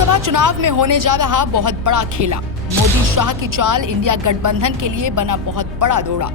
लोकसभा चुनाव में होने जा रहा बहुत बड़ा खेला। मोदी शाह की चाल इंडिया गठबंधन के लिए बना बहुत बड़ा रोड़ा।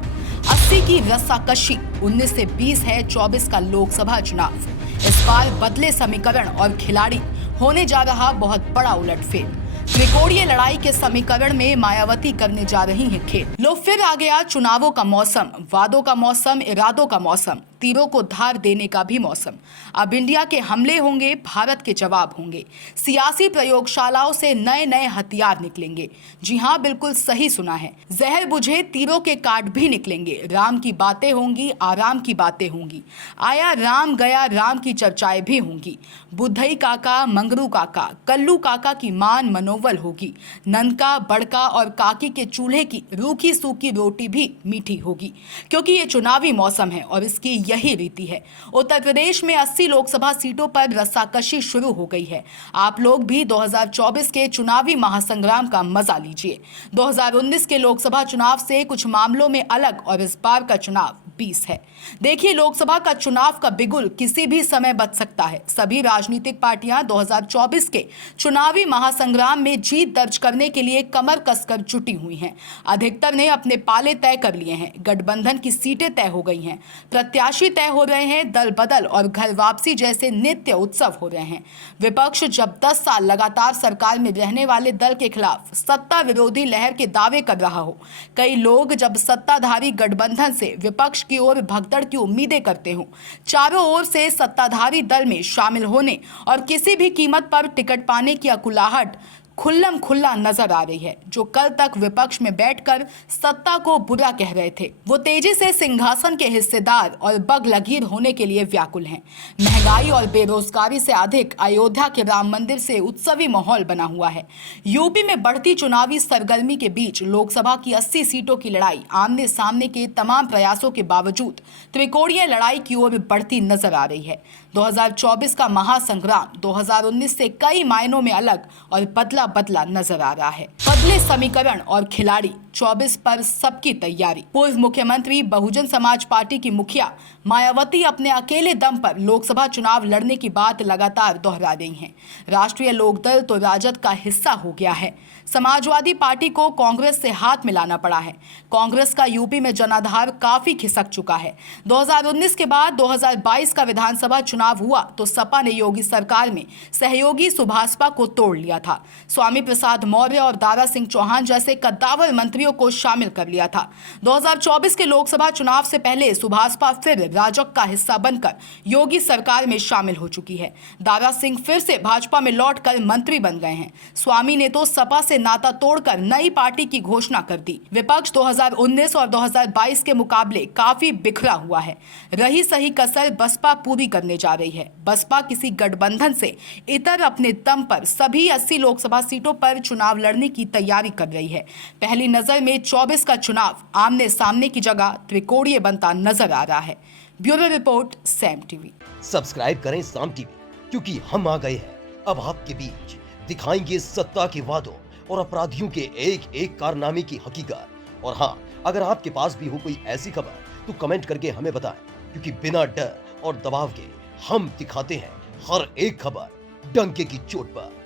80 की रस्साकशी, 19 से 20 है 24 का लोकसभा चुनाव। इस बार बदले समीकरण और खिलाड़ी, होने जा रहा बहुत बड़ा उलटफेर। त्रिकोणीय लड़ाई के समीकरण में मायावती करने जा रही हैं खेल। लो फिर आ गया चुनावों का मौसम, वादों का मौसम, इरादों का मौसम, तीरों को धार देने का भी मौसम। अब इंडिया के हमले होंगे, भारत के जवाब होंगे। सियासी प्रयोगशालाओं से नए नए हथियार निकलेंगे। जी हाँ, बिल्कुल सही सुना है। जहर बुझे तीरों के काट भी निकलेंगे। राम की बातें होंगी, आराम की बातें होंगी। आया राम गया राम की चर्चाएं भी होंगी। बुद्धई काका, मंगरू काका, कल्लू काका की मान मनोवल होगी। ननका, बड़का और काकी के चूल्हे की रूखी सूखी रोटी भी मीठी होगी, क्योंकि ये चुनावी मौसम है और इसकी यही रीति है। उत्तर प्रदेश में 80 लोकसभा सीटों पर रस्साकशी शुरू हो गई है। आप लोग भी 2024 के चुनावी महासंग्राम का मजा लीजिए। 2019 के लोकसभा चुनाव से कुछ मामलों में अलग और इस बार का चुनाव 20 है। देखिए, लोकसभा का चुनाव का बिगुल किसी भी समय बच सकता है। सभी राजनीतिक पार्टियां 2024 के चुनावी महासंग्राम में जीत दर्ज करने के लिए कमर कसकर जुटी हुई हैं। अधिकतर ने अपने पाले तय कर लिए हैं। गठबंधन की सीटें तय हो गई हैं, प्रत्याशी तय हो रहे हैं, दल बदल और घर वापसी जैसे नित्य उत्सव हो रहे हैं। विपक्ष जब 10 साल लगातार सरकार में रहने वाले दल के खिलाफ सत्ता विरोधी लहर के दावे कर रहा हो, कई लोग जब सत्ताधारी गठबंधन से विपक्ष की ओर भगदड़ की उम्मीदें करते हो, चारों ओर से सत्ताधारी दल में शामिल होने और किसी भी कीमत पर टिकट पाने की अकुलाहट खुल्लम खुल्ला नजर आ रही है। जो कल तक विपक्ष में बैठकर सत्ता को बुरा कह रहे थे, वो तेजी से सिंहासन के हिस्सेदार और बगलगीर होने के लिए व्याकुल हैं। महंगाई और बेरोजगारी से अधिक अयोध्या के राम मंदिर से उत्सवी माहौल बना हुआ है। यूपी में बढ़ती चुनावी सरगर्मी के बीच लोकसभा की 80 सीटों की लड़ाई आमने सामने के तमाम प्रयासों के बावजूद त्रिकोणीय लड़ाई की ओर बढ़ती नजर आ रही है। 2024 का महासंग्राम 2019 से कई मायनों में अलग और बदला बदला नजर आ रहा है। बदले समीकरण और खिलाड़ी, 24 पर सबकी तैयारी। पूर्व मुख्यमंत्री बहुजन समाज पार्टी की मुखिया मायावती अपने अकेले दम पर लोकसभा चुनाव लड़ने की बात लगातार दोहरा रही हैं। राष्ट्रीय लोकदल तो राजद का हिस्सा हो गया है। समाजवादी पार्टी को कांग्रेस से हाथ मिलाना पड़ा है। कांग्रेस का यूपी में जनाधार काफी खिसक चुका है। 2019 के बाद 2022 का विधानसभा चुनाव हुआ तो सपा ने योगी सरकार में सहयोगी सुभाषपा को तोड़ लिया था। स्वामी प्रसाद मौर्य और दारा सिंह चौहान जैसे कद्दावर मंत्रियों को शामिल कर लिया था। 2024 के लोकसभा चुनाव से पहले सुभाषपा फिर राजग का हिस्सा बनकर योगी सरकार में शामिल हो चुकी है। दारा सिंह फिर से भाजपा में लौटकर मंत्री बन गए हैं। स्वामी ने तो सपा से नाता तोड़कर नई पार्टी की घोषणा कर दी। विपक्ष 2019 और 2022 के मुकाबले काफी बिखरा हुआ है। रही सही कसर बसपा पूरी करने जा रही है। बसपा किसी गठबंधन से इतर अपने दम पर सभी 80 लोकसभा सीटों पर चुनाव लड़ने की तैयारी कर रही है। पहली नजर में 24 का चुनाव आमने सामने की जगह त्रिकोणीय बनता नजर आ रहा है। Bureau report, Sam TV. Subscribe करें साम टीवी, क्योंकि हम आ गए हैं अब आपके बीच। दिखाएंगे सत्ता के वादों और अपराधियों के एक एक कारनामे की हकीकत। और हाँ, अगर आपके पास भी हो कोई ऐसी खबर तो कमेंट करके हमें बताएं, क्योंकि बिना डर और दबाव के हम दिखाते हैं हर एक खबर डंके की चोट पर।